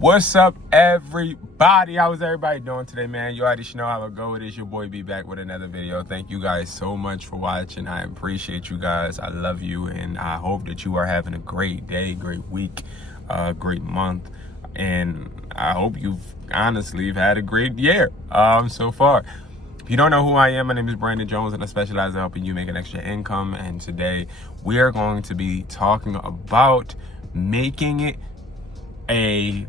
What's up, everybody? How is everybody doing today, man? You already know how it go. It is your boy B back with another video. Thank you guys so much for watching. I appreciate you guys. I love you, and I hope that you are having a great day, great week, great month, and I hope you've honestly had a great year so far. If you don't know who I am, my name is Brandon Jones, and I specialize in helping you make an extra income. And today we are going to be talking about making it a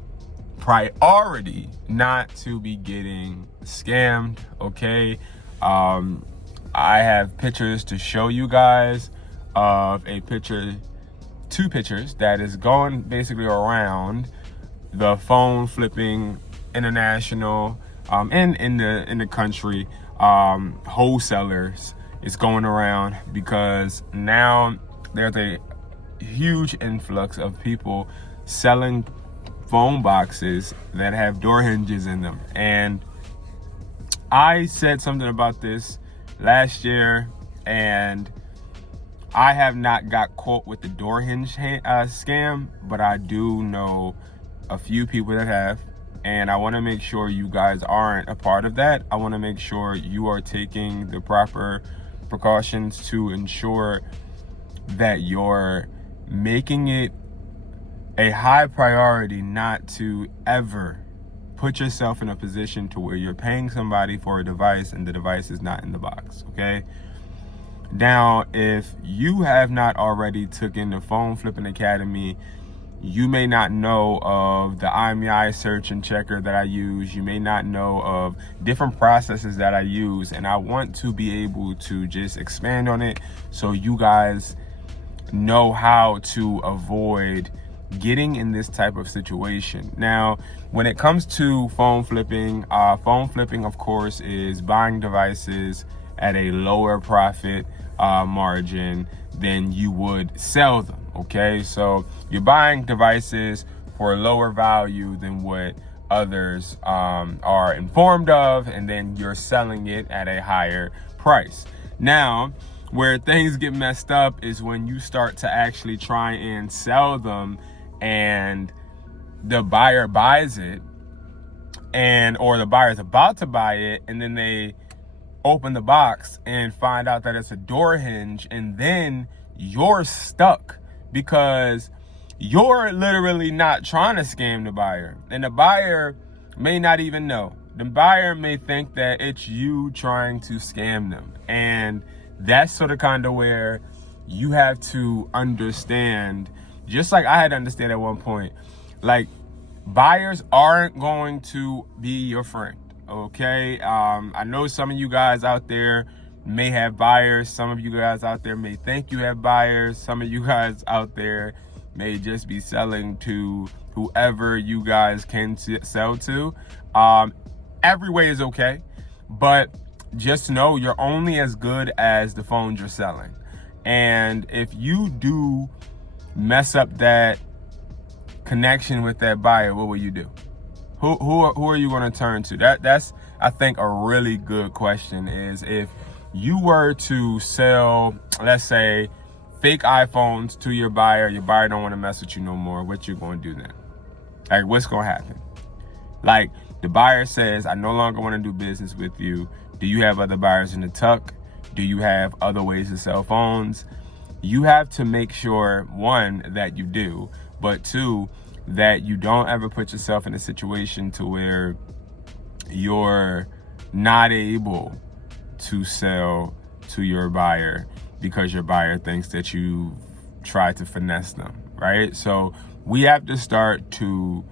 priority not to be getting scammed. Okay, I have pictures to show you guys of two pictures that is going basically around the phone flipping international in the country. Wholesalers is going around because now there's a huge influx of people selling phone boxes that have door hinges in them. And I said something about this last year, and I have not got caught with the door hinge scam, but I do know a few people that have, and I want to make sure you guys aren't a part of that. I want to make sure you are taking the proper precautions to ensure that you're making it a high priority not to ever put yourself in a position to where you're paying somebody for a device and the device is not in the box. Okay, now if you have not already taken the Phone Flipping Academy, you may not know of the IMEI search and checker that I use. You may not know of different processes that I use, and I want to be able to just expand on it so you guys know how to avoid getting in this type of situation. Now, when it comes to phone flipping, of course, is buying devices at a lower profit margin than you would sell them. Okay, so you're buying devices for a lower value than what others are informed of, and then you're selling it at a higher price. Now, where things get messed up is when you start to actually try and sell them and the buyer buys it, or the buyer's about to buy it, and then they open the box and find out that it's a door hinge, and then you're stuck because you're literally not trying to scam the buyer, and the buyer may not even know. The buyer may think that it's you trying to scam them, and that's sort of kind of where you have to understand, just like I had to understand at one point, like, buyers aren't going to be your friend. Okay, I know some of you guys out there may have buyers. Some of you guys out there may think you have buyers. Some of you guys out there may just be selling to whoever you guys can sell to. Every way is okay, but just know you're only as good as the phones you're selling. And if you do mess up that connection with that buyer, what will you do? Who are you going to turn to? That's I think a really good question. Is if you were to sell, let's say, fake iPhones to your buyer don't want to mess with you no more, what you going to do then? Like, what's going to happen? Like, the buyer says, I no longer want to do business with you. Do you have other buyers in the tuck? Do you have other ways to sell phones? You have to make sure, one, that you do, but two, that you don't ever put yourself in a situation to where you're not able to sell to your buyer because your buyer thinks that you tried to finesse them, right? So we have to start to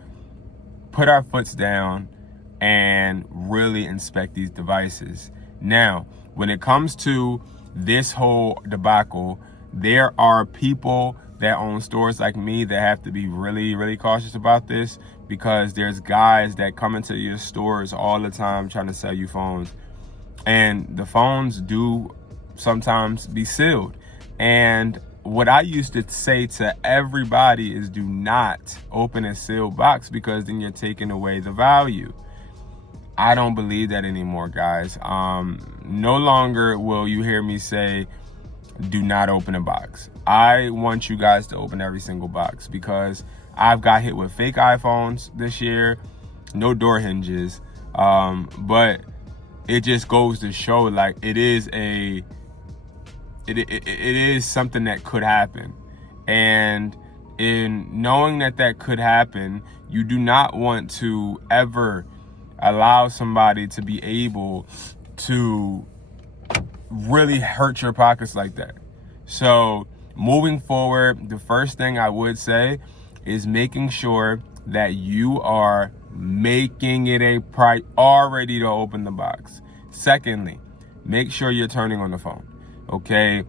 put our foots down and really inspect these devices. Now, when it comes to this whole debacle, there are people that own stores like me that have to be really, really cautious about this, because there's guys that come into your stores all the time trying to sell you phones, and the phones do sometimes be sealed. And what I used to say to everybody is, do not open a sealed box, because then you're taking away the value. I don't believe that anymore, guys. No longer will you hear me say, do not open a box. I want you guys to open every single box, because I've got hit with fake iPhones this year, no door hinges. But it just goes to show, like, it is something that could happen. And in knowing that could happen, you do not want to ever allow somebody to be able to really hurt your pockets like that. So moving forward, the first thing I would say is making sure that you are making it a priority to open the box. Secondly, make sure you're turning on the phone. Okay,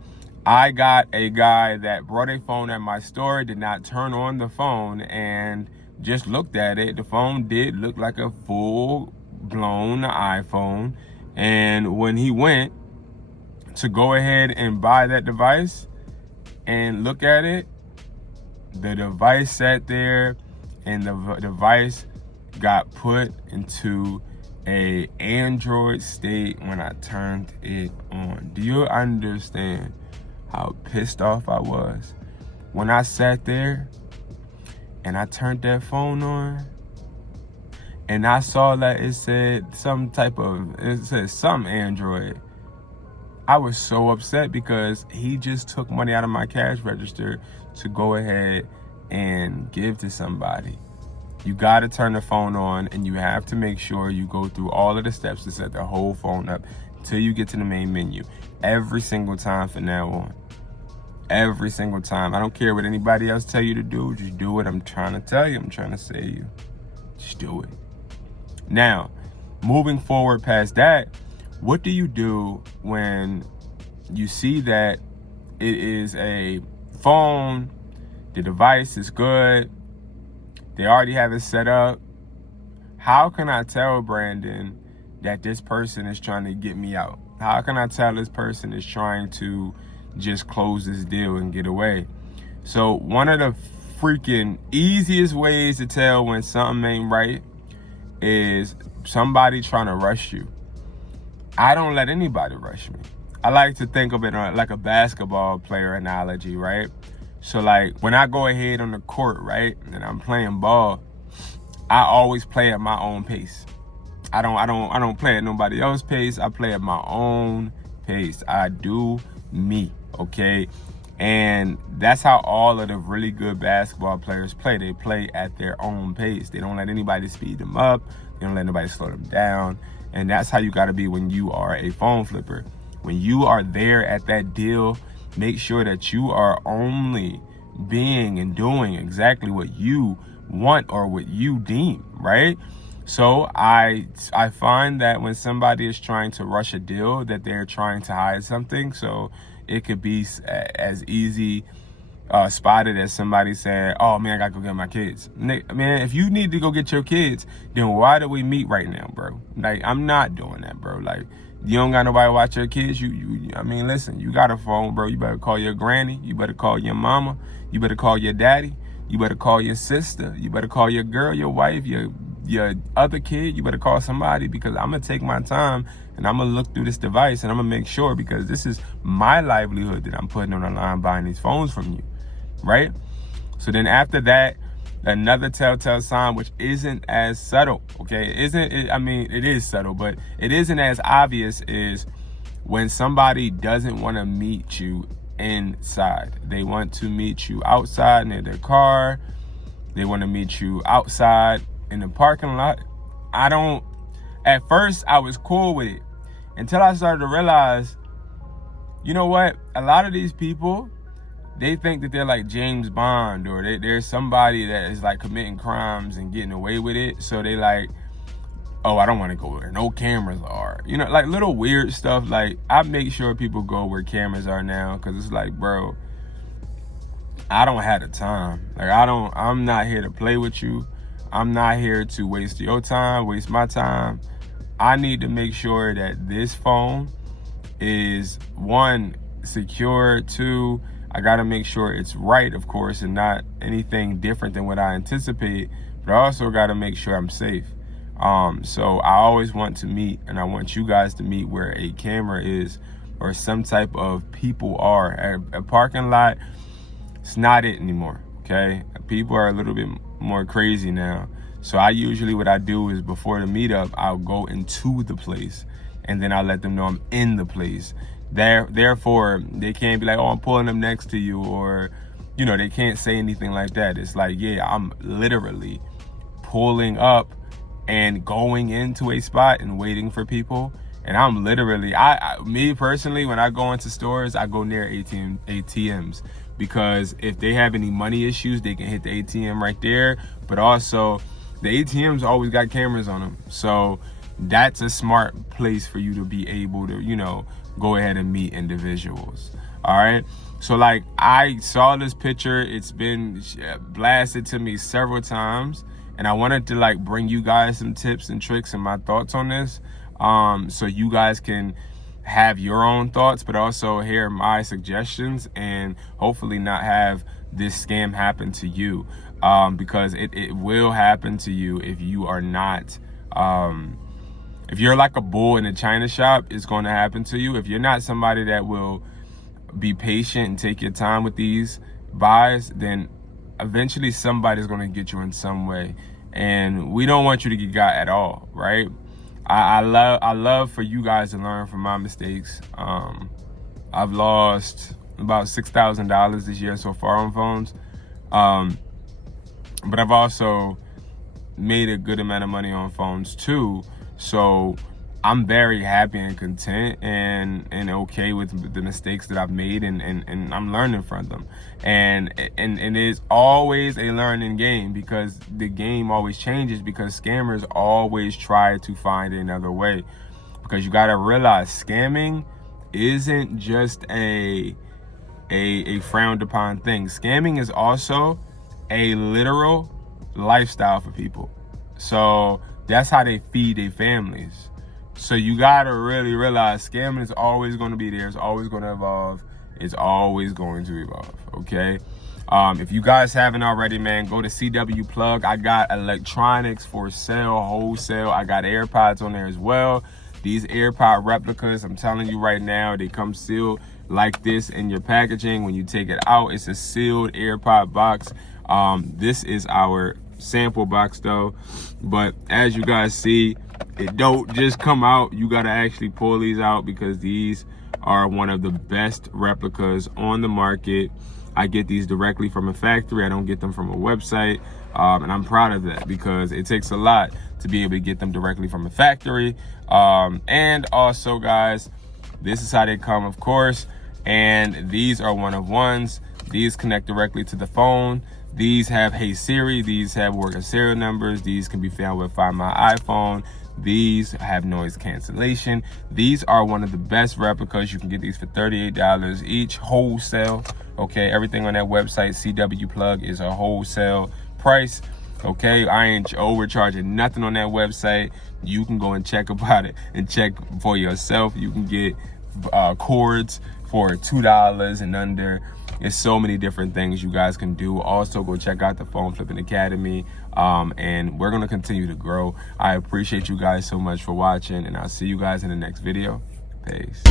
I got a guy that brought a phone at my store, did not turn on the phone, and just looked at it. The phone did look like a full-blown iPhone. And when he went to go ahead and buy that device and look at it, the device sat there, and the device got put into a Android state when I turned it on. Do you understand how pissed off I was when I sat there and I turned that phone on and I saw that it said some Android? I was so upset because he just took money out of my cash register to go ahead and give to somebody. You got to turn the phone on, and you have to make sure you go through all of the steps to set the whole phone up until you get to the main menu. Every single time from now on. Every single time. I don't care what anybody else tell you to do. Just do it. I'm trying to tell you. I'm trying to say you. Just do it. Now, moving forward past that, what do you do when you see that it is a phone, the device is good, they already have it set up? How can I tell Brandon that this person is trying to get me out? How can I tell this person is trying to just close this deal and get away? So one of the freaking easiest ways to tell when something ain't right is somebody trying to rush you. I don't let anybody rush me. I like to think of it like a basketball player analogy, right? So like when I go ahead on the court, right, and I'm playing ball, I always play at my own pace. I don't play at nobody else's pace. I play at my own pace. I do me, okay? And that's how all of the really good basketball players play. They play at their own pace. They don't let anybody speed them up. They don't let anybody slow them down. And that's how you got to be when you are a phone flipper. When you are there at that deal, make sure that you are only being and doing exactly what you want or what you deem, right? So I find that when somebody is trying to rush a deal, that they're trying to hide something. So it could be as easy spotted as somebody saying, oh man, I gotta go get my kids. Man, if you need to go get your kids, then why do we meet right now, bro? Like, I'm not doing that, bro. Like, you don't got nobody to watch your kids. I mean, listen, you got a phone, bro. You better call your granny. You better call your mama. You better call your daddy. You better call your sister. You better call your girl, your wife, your other kid. You better call somebody, because I'm going to take my time and I'm going to look through this device and I'm going to make sure, because this is my livelihood that I'm putting on the line buying these phones from you, right? So then after that, another telltale sign, which isn't as subtle, okay? It is subtle, but it isn't as obvious, is when somebody doesn't want to meet you inside. They want to meet you outside near their car. They want to meet you outside in the parking lot. At first, I was cool with it until I started to realize, you know what? A lot of these people, they think that they're like James Bond, or there's somebody that is like committing crimes and getting away with it. So they like, oh, I don't want to go where no cameras are. You know, like little weird stuff. Like, I make sure people go where cameras are now, because it's like, bro, I don't have the time. Like, I'm not here to play with you. I'm not here to waste your time, waste my time. I need to make sure that this phone is, one, secure, two, I got to make sure it's right, of course, and not anything different than what I anticipate, but I also got to make sure I'm safe. So I always want to meet, and I want you guys to meet where a camera is or some type of people are. A parking lot, it's not it anymore, okay? A people are a little bit more crazy now. So I usually, what I do is before the meetup, I'll go into the place and then I'll let them know I'm in the place. Therefore, they can't be like, oh, I'm pulling up next to you, or, you know, they can't say anything like that. It's like, yeah, I'm literally pulling up and going into a spot and waiting for people. And I'm literally, me personally, when I go into stores, I go near ATMs, because if they have any money issues, they can hit the ATM right there. But also, the ATMs always got cameras on them. So that's a smart place for you to be able to, you know, go ahead and meet individuals. All right. So like, I saw this picture. It's been blasted to me several times. And I wanted to like bring you guys some tips and tricks and my thoughts on this. So you guys can have your own thoughts, but also hear my suggestions and hopefully not have this scam happen to you. Because it will happen to you if you are not, if you're like a bull in a china shop, it's going to happen to you. If you're not somebody that will be patient and take your time with these buys, then eventually somebody's going to get you in some way. And we don't want you to get got at all, right? I love for you guys to learn from my mistakes. I've lost about $6,000 this year so far on phones. But I've also made a good amount of money on phones too. So I'm very happy and content and okay with the mistakes that I've made, and I'm learning from them. And it's always a learning game, because the game always changes, because scammers always try to find another way. Because you gotta realize, scamming isn't just a frowned upon thing. Scamming is also a literal lifestyle for people. So that's how they feed their families. So you gotta really realize scamming is always gonna be there. It's always gonna evolve. It's always going to evolve, okay? If you guys haven't already, man, go to CW Plug. I got electronics for sale, wholesale. I got AirPods on there as well. These AirPod replicas, I'm telling you right now, they come sealed like this in your packaging. When you take it out, it's a sealed AirPod box. This is our sample box though. But as you guys see, it don't just come out. You gotta actually pull these out, because these are one of the best replicas on the market. I get these directly from a factory. I don't get them from a website. And I'm proud of that, because it takes a lot to be able to get them directly from a factory. And also, guys, this is how they come, of course. And these are one of ones. These connect directly to the phone. These have Hey Siri. These have working serial numbers. These can be found with Find My iPhone. These have noise cancellation. These are one of the best replicas. You can get these for $38 each, wholesale. Okay, everything on that website, CW Plug, is a wholesale price. Okay, I ain't overcharging nothing on that website. You can go and check about it and check for yourself. You can get cords for $2 and under. There's so many different things you guys can do. Also, go check out the Phone Flipping Academy. And we're going to continue to grow. I appreciate you guys so much for watching, and I'll see you guys in the next video. Peace.